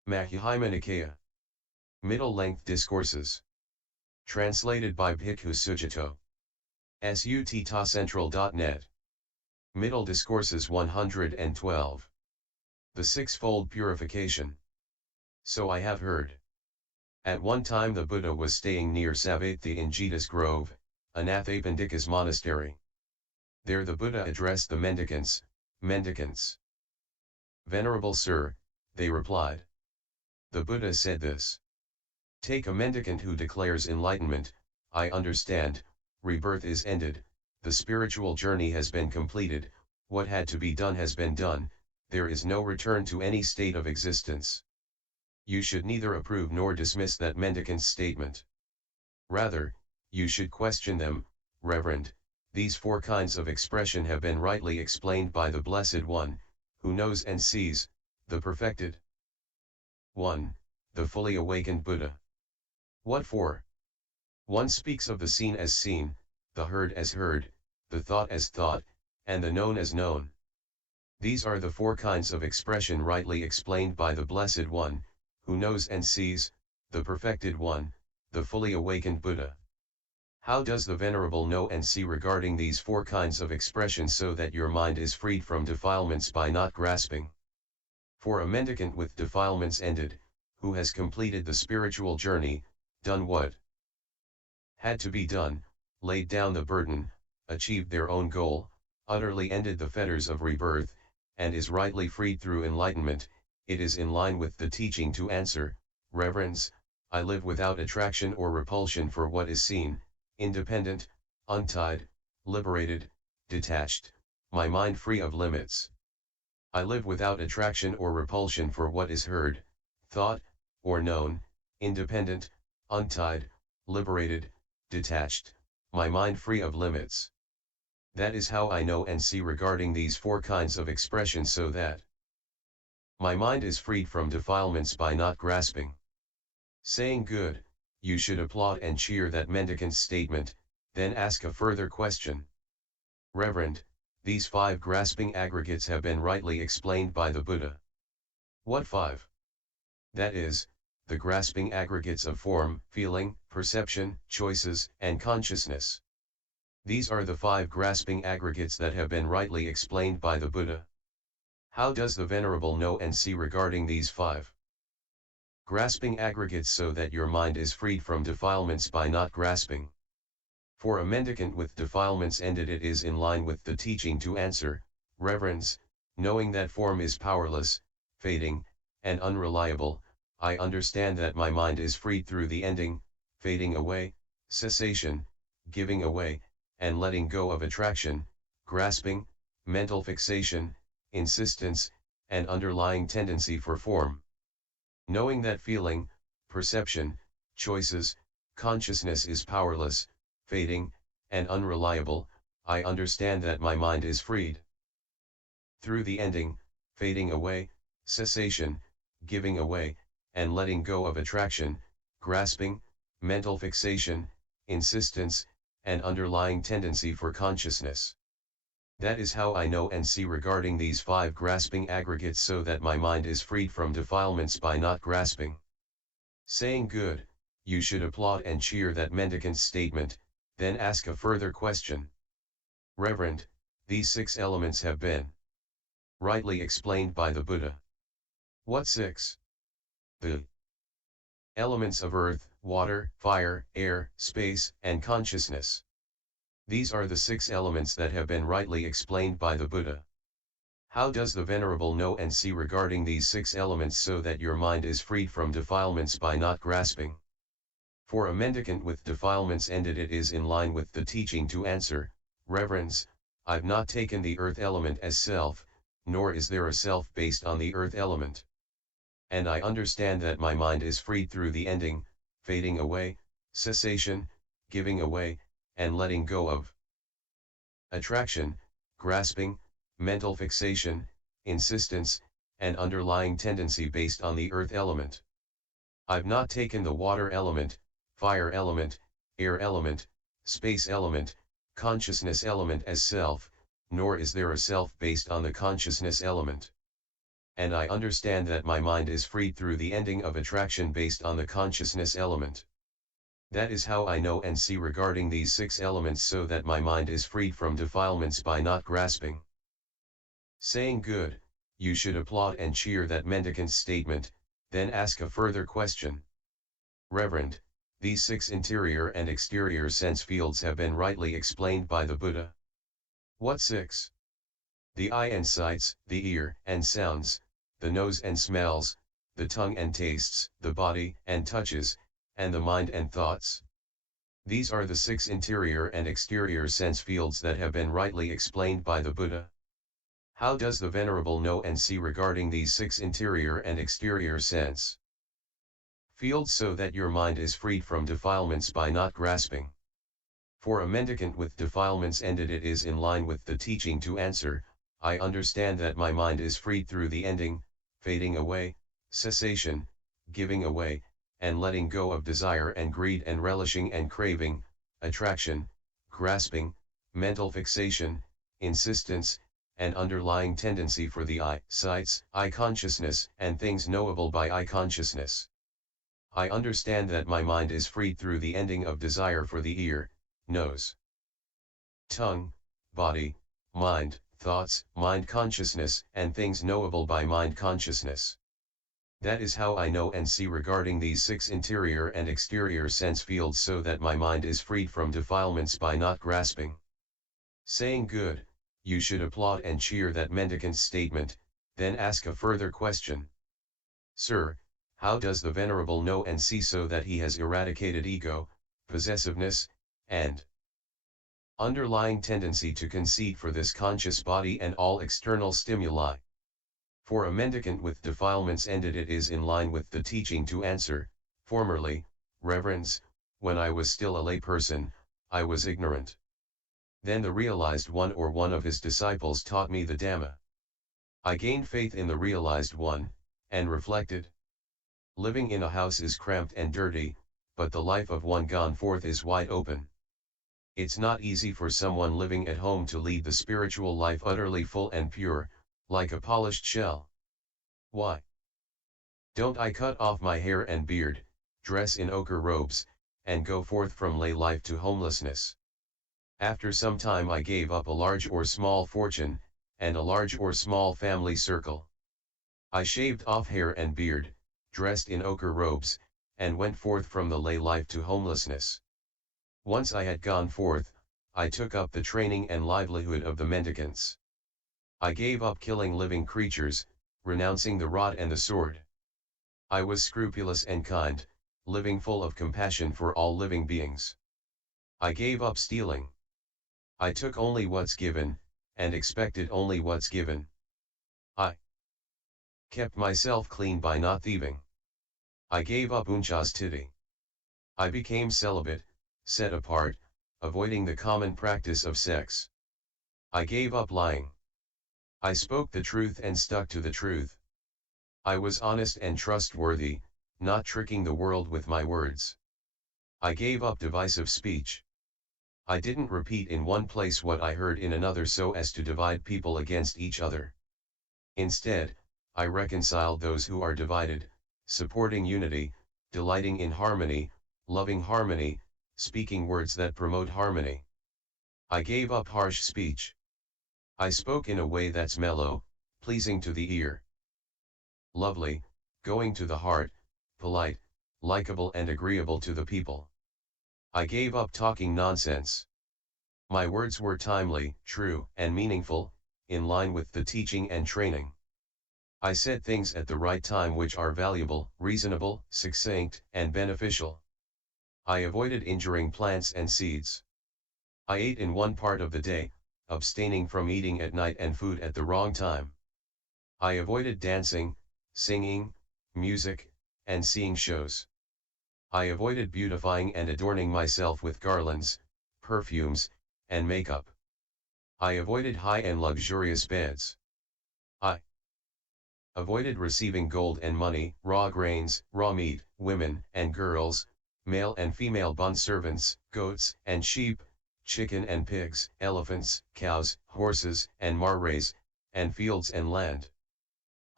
Madhyama Nikaya. Middle-length discourses. Translated by Bhikkhu Sujato. sutacentral.net. Middle Discourses 112. The Sixfold Purification. So I have heard. At one time the Buddha was staying near Savatthi in Jeta's Grove, Anathapindika's monastery. There the Buddha addressed the mendicants. Venerable Sir, they replied. The Buddha said this. Take a mendicant who declares enlightenment, I understand, rebirth is ended, the spiritual journey has been completed, what had to be done has been done, there is no return to any state of existence. You should neither approve nor dismiss that mendicant's statement. Rather, you should question them, Reverend. These four kinds of expression have been rightly explained by the Blessed One, who knows and sees, the perfected. 1. The fully awakened Buddha. What for? One speaks of the seen as seen, the heard as heard, the thought as thought, and the known as known. These are the four kinds of expression rightly explained by the Blessed One, who knows and sees, the perfected one, the fully awakened Buddha. How does the Venerable know and see regarding these four kinds of expression so that your mind is freed from defilements by not grasping? For a mendicant with defilements ended, who has completed the spiritual journey, done what had to be done, laid down the burden, achieved their own goal, utterly ended the fetters of rebirth, and is rightly freed through enlightenment, it is in line with the teaching to answer, Reverends, I live without attraction or repulsion for what is seen, independent, untied, liberated, detached, my mind free of limits. I live without attraction or repulsion for what is heard, thought, or known, independent, untied, liberated, detached, my mind free of limits. That is how I know and see regarding these four kinds of expression so that my mind is freed from defilements by not grasping. Saying good, you should applaud and cheer that mendicant's statement, then ask a further question. Reverend, these five grasping aggregates have been rightly explained by the Buddha. What five? That is, the grasping aggregates of form, feeling, perception, choices, and consciousness. These are the five grasping aggregates that have been rightly explained by the Buddha. How does the Venerable know and see regarding these five grasping aggregates so that your mind is freed from defilements by not grasping? For a mendicant with defilements ended, it is in line with the teaching to answer, Reverends, knowing that form is powerless, fading, and unreliable, I understand that my mind is freed through the ending, fading away, cessation, giving away, and letting go of attraction, grasping, mental fixation, insistence, and underlying tendency for form. Knowing that feeling, perception, choices, consciousness is powerless, fading, and unreliable, I understand that my mind is freed through the ending, fading away, cessation, giving away, and letting go of attraction, grasping, mental fixation, insistence, and underlying tendency for consciousness. That is how I know and see regarding these five grasping aggregates so that my mind is freed from defilements by not grasping. Saying good, you should applaud and cheer that mendicant's statement, then ask a further question. Reverend, these six elements have been rightly explained by the Buddha. What six? The elements of earth, water, fire, air, space, and consciousness. These are the six elements that have been rightly explained by the Buddha. How does the Venerable know and see regarding these six elements so that your mind is freed from defilements by not grasping? For a mendicant with defilements ended, it is in line with the teaching to answer, Reverends, I've not taken the earth element as self, nor is there a self based on the earth element. And I understand that my mind is freed through the ending, fading away, cessation, giving away, and letting go of attraction, grasping, mental fixation, insistence, and underlying tendency based on the earth element. I've not taken the water element, fire element, air element, space element, consciousness element as self, nor is there a self based on the consciousness element. and I understand that my mind is freed through the ending of attraction based on the consciousness element. That is how I know and see regarding these 6 elements, so that my mind is freed from defilements by not grasping. Saying good, you should applaud and cheer that mendicant's statement, then ask a further question. Reverend, these 6 interior and exterior sense fields have been rightly explained by the Buddha. What 6? The eye and sights, the ear and sounds, the nose and smells, the tongue and tastes, the body and touches, and the mind and thoughts. These are the 6 interior and exterior sense fields that have been rightly explained by the Buddha. How does the venerable know and see regarding these 6 interior and exterior sense fields, so that your mind is freed from defilements by not grasping? For a mendicant with defilements ended, it is in line with the teaching to answer, I understand that my mind is freed through the ending, fading away, cessation, giving away, and letting go of desire and greed and relishing and craving, attraction, grasping, mental fixation, insistence, and underlying tendency for the eye, sights, eye consciousness, and things knowable by eye consciousness. I understand that my mind is freed through the ending of desire for the ear, nose, tongue, body, mind, thoughts, mind consciousness, and things knowable by mind consciousness. That is how I know and see regarding these 6 interior and exterior sense fields, so that my mind is freed from defilements by not grasping. Saying good, you should applaud and cheer that mendicant's statement, then ask a further question. Sir, how does the venerable know and see so that he has eradicated ego, possessiveness, and underlying tendency to conceit for this conscious body and all external stimuli? For a mendicant with defilements ended, it is in line with the teaching to answer, formerly, Reverends, when I was still a lay person, I was ignorant. Then the realized one or one of his disciples taught me the Dhamma. I gained faith in the realized one, and reflected. Living in a house is cramped and dirty, but the life of one gone forth is wide open. It's not easy for someone living at home to lead the spiritual life utterly full and pure, like a polished shell. Why don't I cut off my hair and beard, dress in ochre robes, and go forth from lay life to homelessness? After some time I gave up a large or small fortune, and a large or small family circle. I shaved off hair and beard, dressed in ochre robes, and went forth from the lay life to homelessness. Once I had gone forth, I took up the training and livelihood of the mendicants. I gave up killing living creatures, renouncing the rod and the sword. I was scrupulous and kind, living full of compassion for all living beings. I gave up stealing. I took only what's given, and expected only what's given. I kept myself clean by not thieving. I gave up unchastity. I became celibate, set apart, avoiding the common practice of sex. I gave up lying. I spoke the truth and stuck to the truth. I was honest and trustworthy, not tricking the world with my words. I gave up divisive speech. I didn't repeat in one place what I heard in another so as to divide people against each other. Instead, I reconciled those who are divided, supporting unity, delighting in harmony, loving harmony, speaking words that promote harmony. I gave up harsh speech. I spoke in a way that's mellow, pleasing to the ear, lovely, going to the heart, polite, likable and agreeable to the people. I gave up talking nonsense. My words were timely, true, and meaningful, in line with the teaching and training. I said things at the right time which are valuable, reasonable, succinct, and beneficial. I avoided injuring plants and seeds. I ate in one part of the day, abstaining from eating at night and food at the wrong time. I avoided dancing, singing, music, and seeing shows. I avoided beautifying and adorning myself with garlands, perfumes, and makeup. I avoided high and luxurious beds. I avoided receiving gold and money, raw grains, raw meat, women and girls, male and female bondservants, goats and sheep, chicken and pigs, elephants, cows, horses and marais, and fields and land.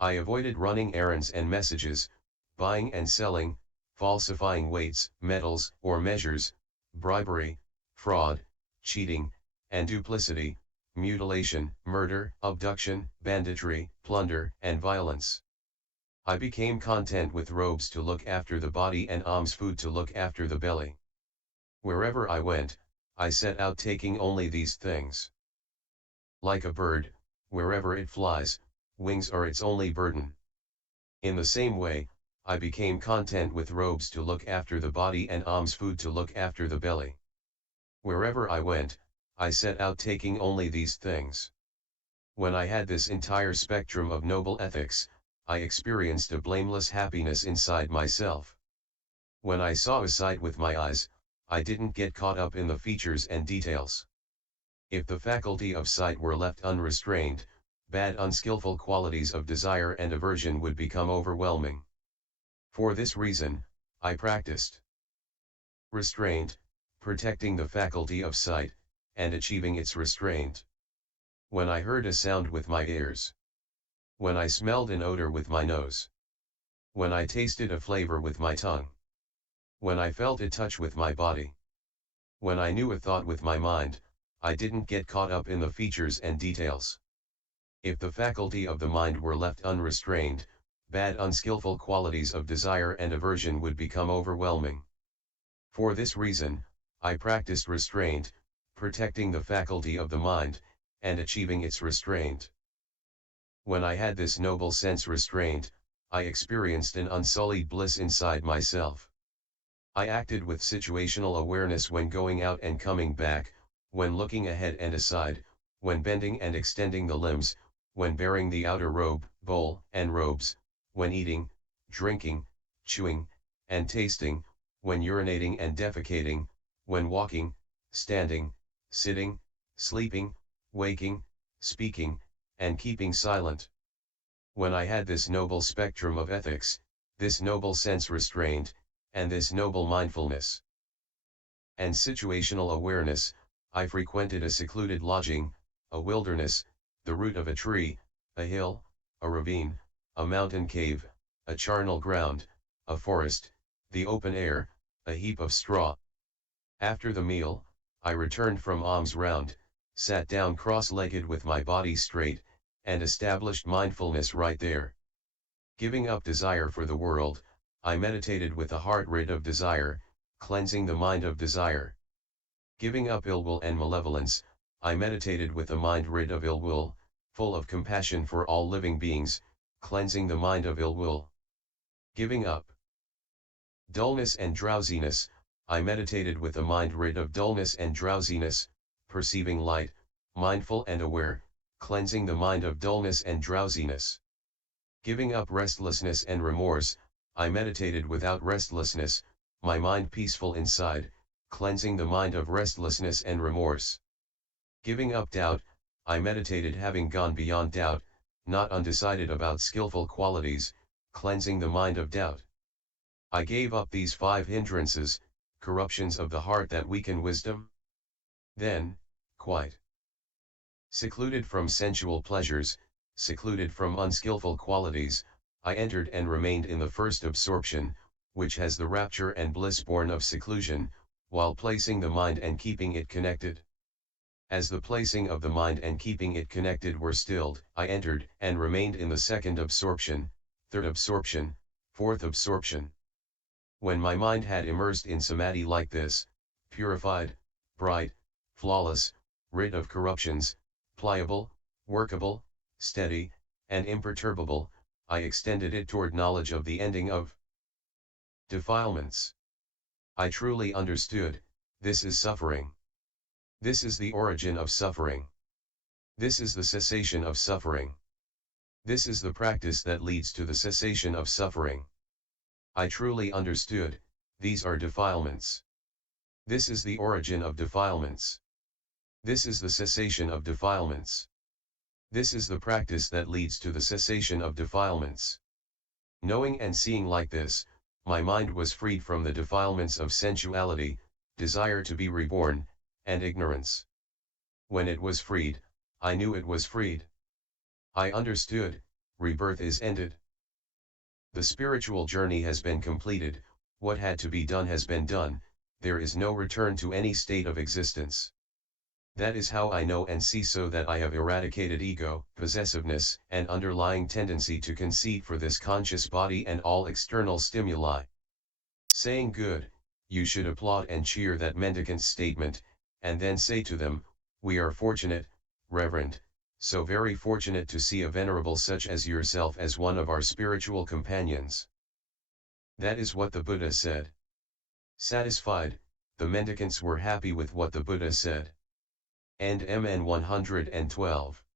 I avoided running errands and messages, buying and selling, falsifying weights, metals, or measures, bribery, fraud, cheating, and duplicity, mutilation, murder, abduction, banditry, plunder, and violence. I became content with robes to look after the body and alms food to look after the belly. Wherever I went, I set out taking only these things. Like a bird, wherever it flies, wings are its only burden. In the same way, I became content with robes to look after the body and alms food to look after the belly. Wherever I went, I set out taking only these things. When I had this entire spectrum of noble ethics, I experienced a blameless happiness inside myself. When I saw a sight with my eyes, I didn't get caught up in the features and details. If the faculty of sight were left unrestrained, bad unskillful qualities of desire and aversion would become overwhelming. For this reason, I practiced restraint, protecting the faculty of sight, and achieving its restraint. When I heard a sound with my ears. When I smelled an odor with my nose. When I tasted a flavor with my tongue. When I felt a touch with my body. When I knew a thought with my mind, I didn't get caught up in the features and details. If the faculty of the mind were left unrestrained, bad unskillful qualities of desire and aversion would become overwhelming. For this reason, I practiced restraint, protecting the faculty of the mind, and achieving its restraint. When I had this noble sense restraint, I experienced an unsullied bliss inside myself. I acted with situational awareness when going out and coming back, when looking ahead and aside, when bending and extending the limbs, when bearing the outer robe, bowl, and robes, when eating, drinking, chewing, and tasting, when urinating and defecating, when walking, standing, sitting, sleeping, waking, speaking, and keeping silent. When I had this noble spectrum of ethics, this noble sense restraint, and this noble mindfulness and situational awareness, I frequented a secluded lodging, a wilderness, the root of a tree, a hill, a ravine, a mountain cave, a charnel ground, a forest, the open air, a heap of straw. After the meal, I returned from alms round, sat down cross-legged with my body straight, and established mindfulness right there. Giving up desire for the world, I meditated with a heart rid of desire, cleansing the mind of desire. Giving up ill will and malevolence, I meditated with a mind rid of ill will, full of compassion for all living beings, cleansing the mind of ill will. Giving up dullness and drowsiness, I meditated with a mind rid of dullness and drowsiness, perceiving light, mindful and aware, cleansing the mind of dullness and drowsiness. Giving up restlessness and remorse, I meditated without restlessness, my mind peaceful inside, cleansing the mind of restlessness and remorse. Giving up doubt, I meditated having gone beyond doubt, not undecided about skillful qualities, cleansing the mind of doubt. I gave up these 5 hindrances, corruptions of the heart that weaken wisdom. Then, quite secluded from sensual pleasures, secluded from unskillful qualities, I entered and remained in the first absorption, which has the rapture and bliss born of seclusion, while placing the mind and keeping it connected. As the placing of the mind and keeping it connected were stilled, I entered and remained in the second absorption, third absorption, fourth absorption. When my mind had immersed in samadhi like this, purified, bright, flawless, rid of corruptions, pliable, workable, steady, and imperturbable, I extended it toward knowledge of the ending of defilements. I truly understood, this is suffering. This is the origin of suffering. This is the cessation of suffering. This is the practice that leads to the cessation of suffering. I truly understood, these are defilements. This is the origin of defilements. This is the cessation of defilements. This is the practice that leads to the cessation of defilements. Knowing and seeing like this, my mind was freed from the defilements of sensuality, desire to be reborn, and ignorance. When it was freed, I knew it was freed. I understood, rebirth is ended. The spiritual journey has been completed, what had to be done has been done, there is no return to any state of existence. That is how I know and see, so that I have eradicated ego, possessiveness, and underlying tendency to conceit for this conscious body and all external stimuli. Saying good, you should applaud and cheer that mendicant's statement, and then say to them, we are fortunate, Reverend, so very fortunate to see a venerable such as yourself as one of our spiritual companions. That is what the Buddha said. Satisfied, the mendicants were happy with what the Buddha said. And MN 112.